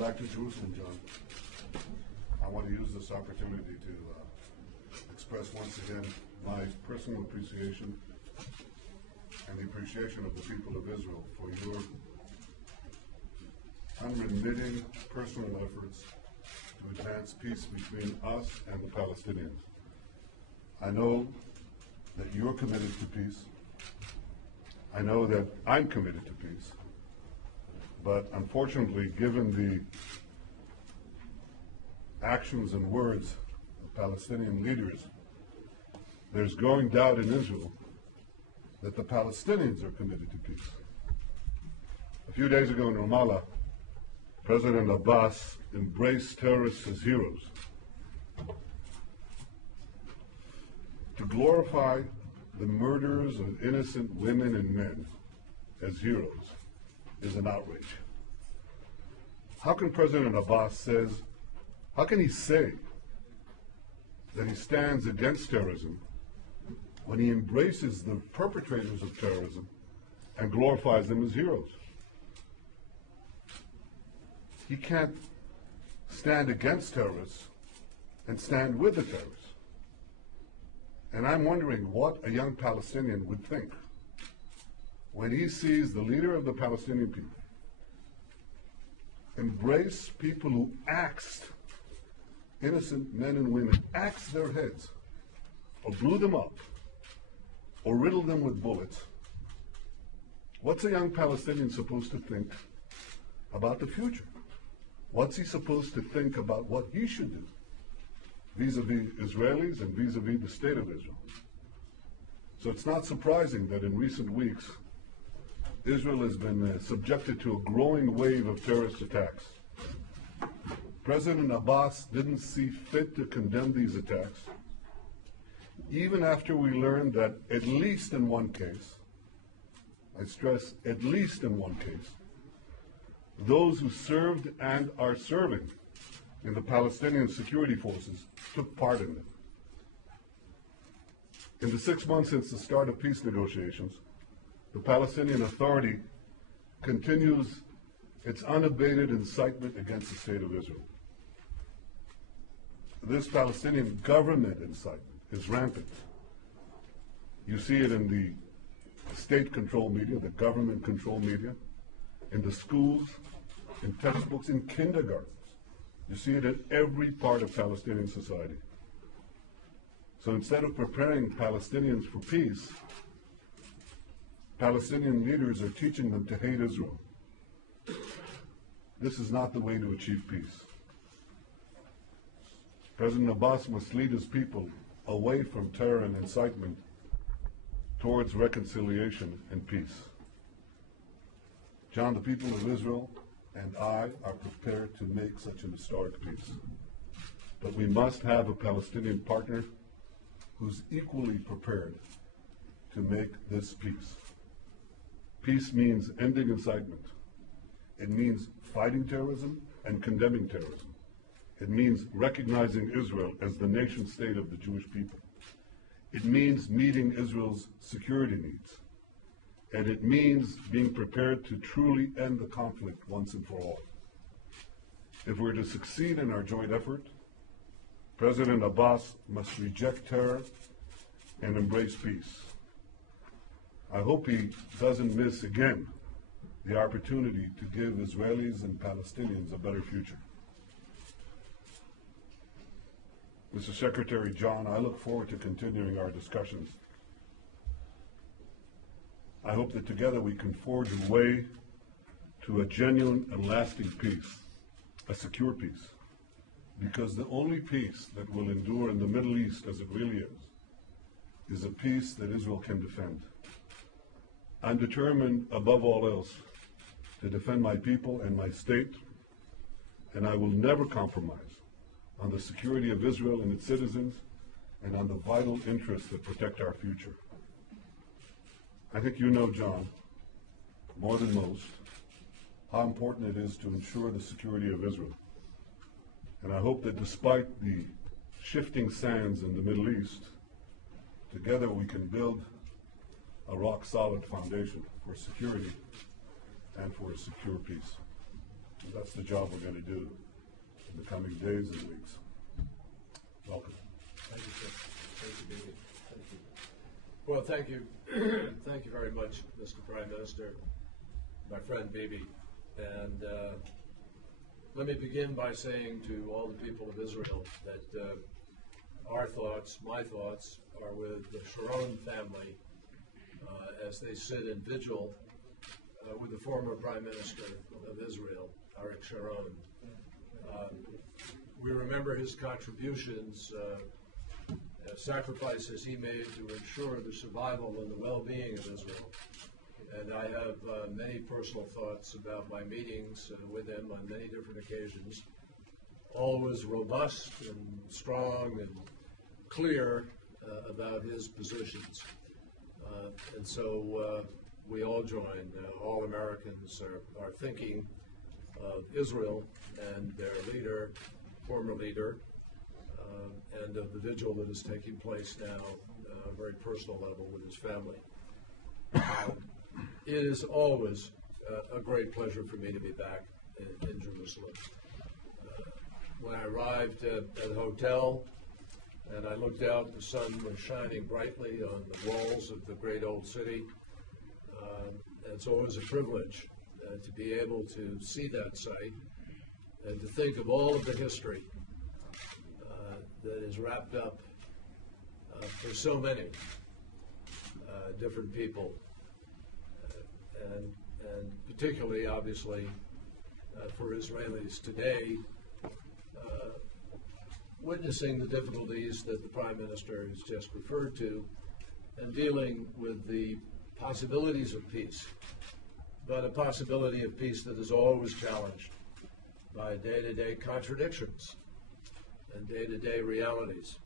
back to Jerusalem, John. I want to use this opportunity to express once again my personal appreciation and the appreciation of the people of Israel for your unremitting personal efforts to advance peace between us and the Palestinians. I know that you're committed to peace. I know that I'm committed to peace. But unfortunately, given the actions and words of Palestinian leaders, there's growing doubt in Israel that the Palestinians are committed to peace. A few days ago in Ramallah, President Abbas embraced terrorists as heroes. To glorify the murders of innocent women and men as heroes is an outrage. How can President Abbas say that he stands against terrorism when he embraces the perpetrators of terrorism and glorifies them as heroes? He can't stand against terrorists and stand with the terrorists. And I'm wondering what a young Palestinian would think when he sees the leader of the Palestinian people embrace people who axed innocent men and women, axed their heads, or blew them up, or riddled them with bullets. What's a young Palestinian supposed to think about the future? What's he supposed to think about what he should do vis-a-vis Israelis and vis-a-vis the state of Israel? So it's not surprising that in recent weeks, Israel has been subjected to a growing wave of terrorist attacks. President Abbas didn't see fit to condemn these attacks, even after we learned that at least in one case, I stress at least in one case, those who served and are serving in the Palestinian security forces took part in them. In the 6 months since the start of peace negotiations, the Palestinian Authority continues its unabated incitement against the state of Israel. This Palestinian government incitement is rampant. You see it in the state-controlled media, the government-controlled media, in the schools, in textbooks, in kindergartens. You see it in every part of Palestinian society. So instead of preparing Palestinians for peace, Palestinian leaders are teaching them to hate Israel. This is not the way to achieve peace. President Abbas must lead his people away from terror and incitement towards reconciliation and peace. John, the people of Israel and I are prepared to make such an historic peace. But we must have a Palestinian partner who's equally prepared to make this peace. Peace means ending incitement. It means fighting terrorism and condemning terrorism. It means recognizing Israel as the nation state of the Jewish people. It means meeting Israel's security needs. And it means being prepared to truly end the conflict once and for all. If we're to succeed in our joint effort, President Abbas must reject terror and embrace peace. I hope he doesn't miss again the opportunity to give Israelis and Palestinians a better future. Mr. Secretary John, I look forward to continuing our discussions. I hope that together we can forge a way to a genuine and lasting peace, a secure peace, because the only peace that will endure in the Middle East, as it really is a peace that Israel can defend. I'm determined, above all else, to defend my people and my state, and I will never compromise on the security of Israel and its citizens and on the vital interests that protect our future. I think you know, John, more than most, how important it is to ensure the security of Israel. And I hope that despite the shifting sands in the Middle East, together we can build a rock-solid foundation for security and for a secure peace. That's the job we're going to do in the coming days and weeks. Welcome. Thank you, sir. Thank you, David. Thank you. Well, thank you. Thank you very much, Mr. Prime Minister, my friend Bibi. And let me begin by saying to all the people of Israel that our thoughts, my thoughts, are with the Sharon family as they sit in vigil with the former Prime Minister of Israel, Arik Sharon. We remember his contributions, sacrifices he made to ensure the survival and the well-being of Israel. And I have many personal thoughts about my meetings with him on many different occasions, always robust and strong and clear about his positions. And so we all join, all Americans are thinking of Israel and their leader, former leader, and of the vigil that is taking place now on a very personal level with his family. It is always a great pleasure for me to be back in Jerusalem. When I arrived at the hotel and I looked out, the sun was shining brightly on the walls of the great old city. It's always a privilege to be able to see that site and to think of all of the history that is wrapped up for so many different people, and particularly, obviously, for Israelis today, witnessing the difficulties that the Prime Minister has just referred to and dealing with the possibilities of peace, but a possibility of peace that is always challenged by day-to-day contradictions and day-to-day realities.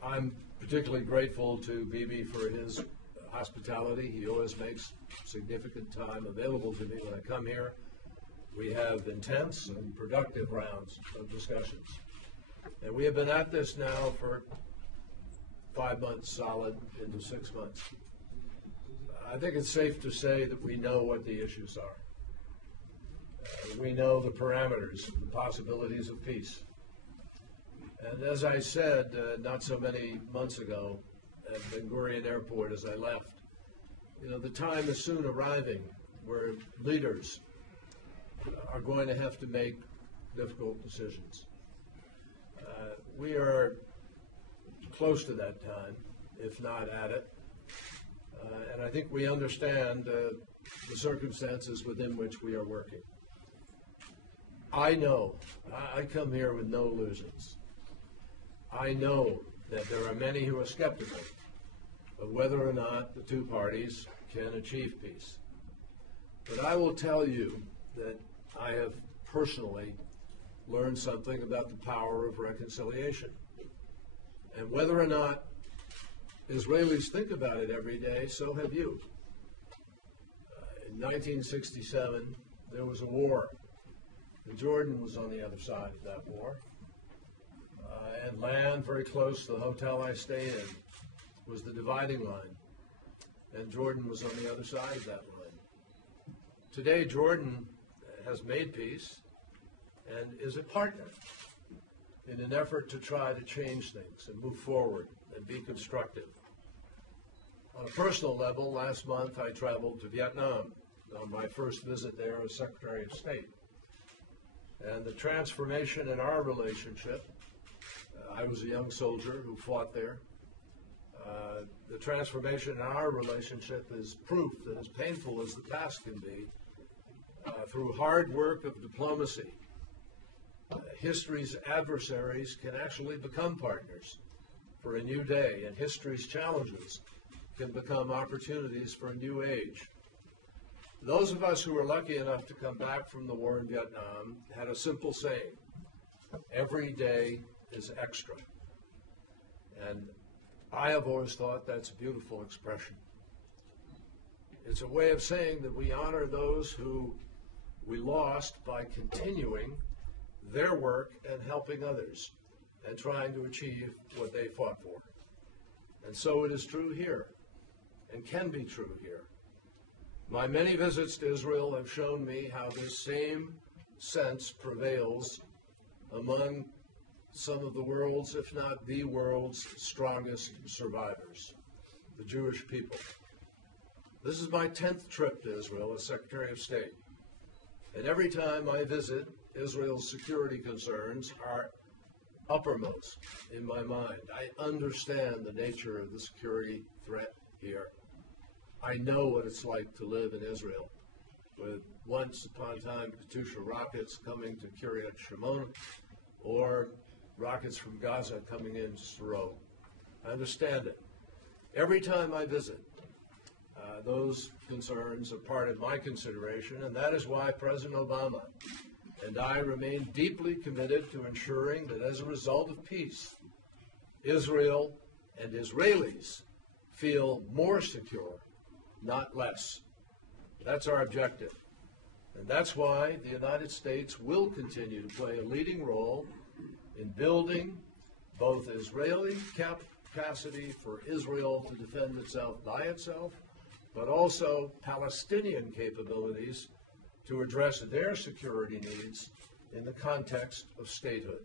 I'm particularly grateful to Bibi for his hospitality. He always makes significant time available to me when I come here. We have intense and productive rounds of discussions. And we have been at this now for 5 months solid into 6 months. I think it's safe to say that we know what the issues are. We know the parameters, the possibilities of peace. And as I said not so many months ago at Ben Gurion Airport as I left, the time is soon arriving where leaders are going to have to make difficult decisions. We are close to that time, if not at it. And I think we understand the circumstances within which we are working. I know, I come here with no illusions. I know that there are many who are skeptical of whether or not the two parties can achieve peace. But I will tell you that I have personally learned something about the power of reconciliation. And whether or not Israelis think about it every day, so have you. In 1967, there was a war. And Jordan was on the other side of that war. And land very close to the hotel I stayed in was the dividing line. And Jordan was on the other side of that line. Today, Jordan has made peace and is a partner in an effort to try to change things and move forward and be constructive. On a personal level, last month I traveled to Vietnam on my first visit there as Secretary of State. And the transformation in our relationship, I was a young soldier who fought there. The transformation in our relationship is proof that as painful as the past can be, through hard work of diplomacy, history's adversaries can actually become partners for a new day, and history's challenges can become opportunities for a new age. Those of us who were lucky enough to come back from the war in Vietnam had a simple saying: every day is extra. And I have always thought that's a beautiful expression. It's a way of saying that we honor those who we lost by continuing their work and helping others and trying to achieve what they fought for. And so it is true here, and can be true here. My many visits to Israel have shown me how this same sense prevails among some of the world's, if not the world's, strongest survivors, the Jewish people. This is my 10th trip to Israel as Secretary of State. And every time I visit, Israel's security concerns are uppermost in my mind. I understand the nature of the security threat here. I know what it's like to live in Israel, with once upon a time Katyusha rockets coming to Kiryat Shimon, or rockets from Gaza coming in Sderot. I understand it. Every time I visit, those concerns are part of my consideration, and that is why President Obama and I remain deeply committed to ensuring that as a result of peace, Israel and Israelis feel more secure, not less. That's our objective. And that's why the United States will continue to play a leading role in building both Israeli capacity for Israel to defend itself by itself, but also Palestinian capabilities to address their security needs in the context of statehood.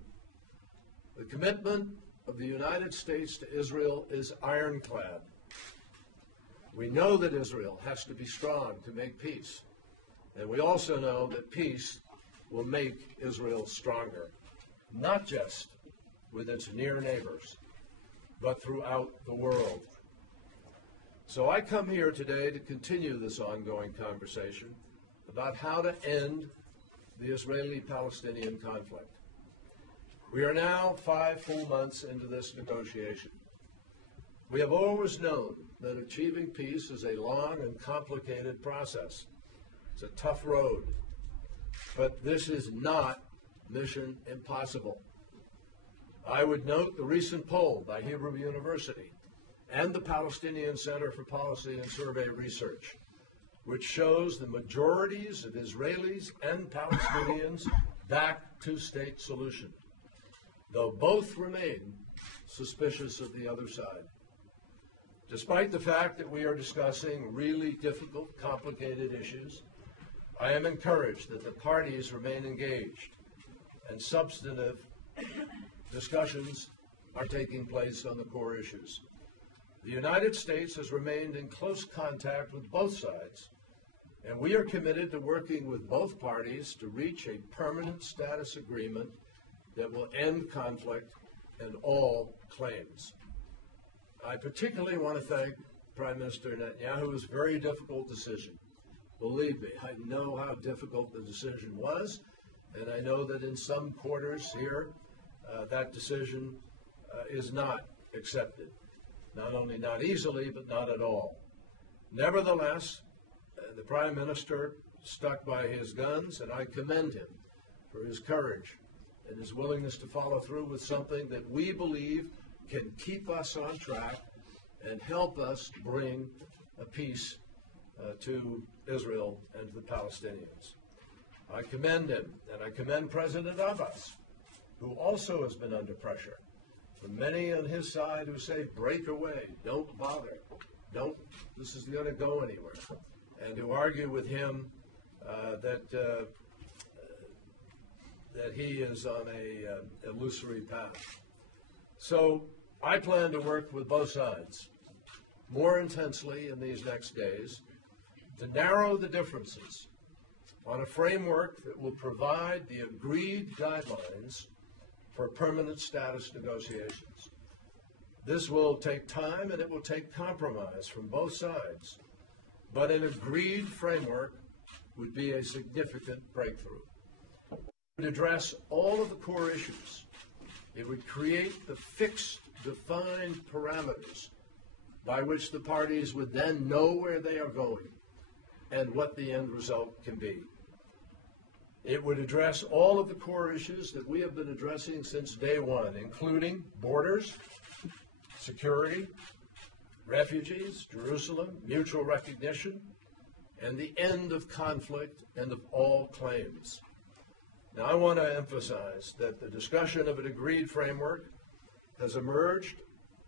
The commitment of the United States to Israel is ironclad. We know that Israel has to be strong to make peace, and we also know that peace will make Israel stronger, not just with its near neighbors, but throughout the world. So I come here today to continue this ongoing conversation about how to end the Israeli-Palestinian conflict. We are now 5 full months into this negotiation. We have always known that achieving peace is a long and complicated process. It's a tough road, but this is not mission impossible. I would note the recent poll by Hebrew University and the Palestinian Center for Policy and Survey Research, which shows the majorities of Israelis and Palestinians back two-state solution, though both remain suspicious of the other side. Despite the fact that we are discussing really difficult, complicated issues, I am encouraged that the parties remain engaged and substantive discussions are taking place on the core issues. The United States has remained in close contact with both sides, and we are committed to working with both parties to reach a permanent status agreement that will end conflict and all claims. I particularly want to thank Prime Minister Netanyahu's very difficult decision. Believe me, I know how difficult the decision was, and I know that in some quarters here, that decision is not accepted. Not only not easily, but not at all. Nevertheless, the Prime Minister stuck by his guns, and I commend him for his courage and his willingness to follow through with something that we believe can keep us on track and help us bring a peace to Israel and to the Palestinians. I commend him, and I commend President Abbas, who also has been under pressure from many on his side who say, break away, don't bother, this is going to go anywhere, and who argue with him that he is on a illusory path. So I plan to work with both sides more intensely in these next days to narrow the differences on a framework that will provide the agreed guidelines for permanent status negotiations. This will take time and it will take compromise from both sides, but an agreed framework would be a significant breakthrough. It would address all of the core issues. It would create the fixed, defined parameters by which the parties would then know where they are going and what the end result can be. It would address all of the core issues that we have been addressing since day one, including borders, security, refugees, Jerusalem, mutual recognition, and the end of conflict and of all claims. Now, I want to emphasize that the discussion of an agreed framework has emerged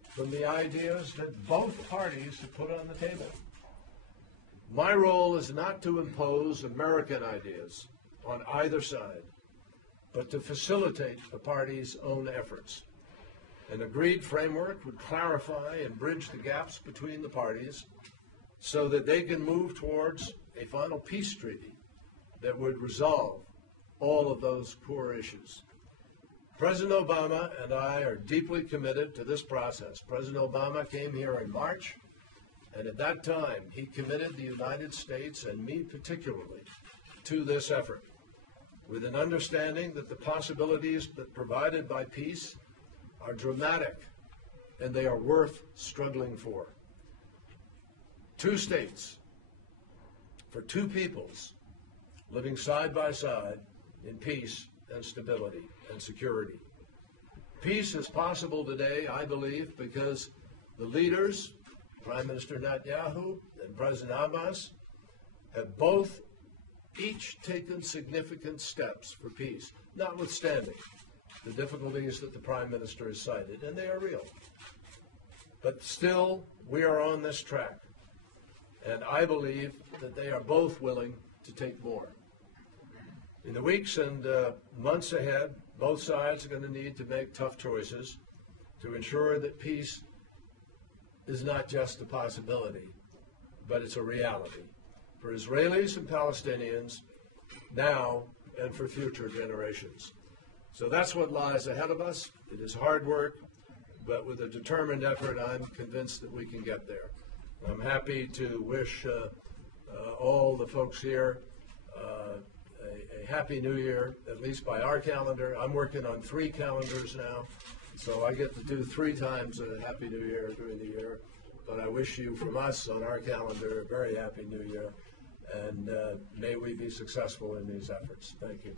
from the ideas that both parties have put on the table. My role is not to impose American ideas on either side, but to facilitate the parties' own efforts. An agreed framework would clarify and bridge the gaps between the parties so that they can move towards a final peace treaty that would resolve all of those core issues. President Obama and I are deeply committed to this process. President Obama came here in March, and at that time, he committed the United States, and me particularly, to this effort, with an understanding that the possibilities that provided by peace are dramatic, and they are worth struggling for. 2 states, for 2 peoples, living side by side in peace and stability and security. Peace is possible today, I believe, because the leaders, Prime Minister Netanyahu and President Abbas, have both each taken significant steps for peace, notwithstanding the difficulties that the Prime Minister has cited, and they are real. But still, we are on this track, and I believe that they are both willing to take more. In the weeks and months ahead, both sides are going to need to make tough choices to ensure that peace is not just a possibility, but it's a reality for Israelis and Palestinians now and for future generations. So that's what lies ahead of us. It is hard work, but with a determined effort, I'm convinced that we can get there. I'm happy to wish all the folks here a happy new year, at least by our calendar. I'm working on 3 calendars now, so I get to do 3 times a happy new year during the year. But I wish you from us on our calendar a very happy new year, and may we be successful in these efforts. Thank you.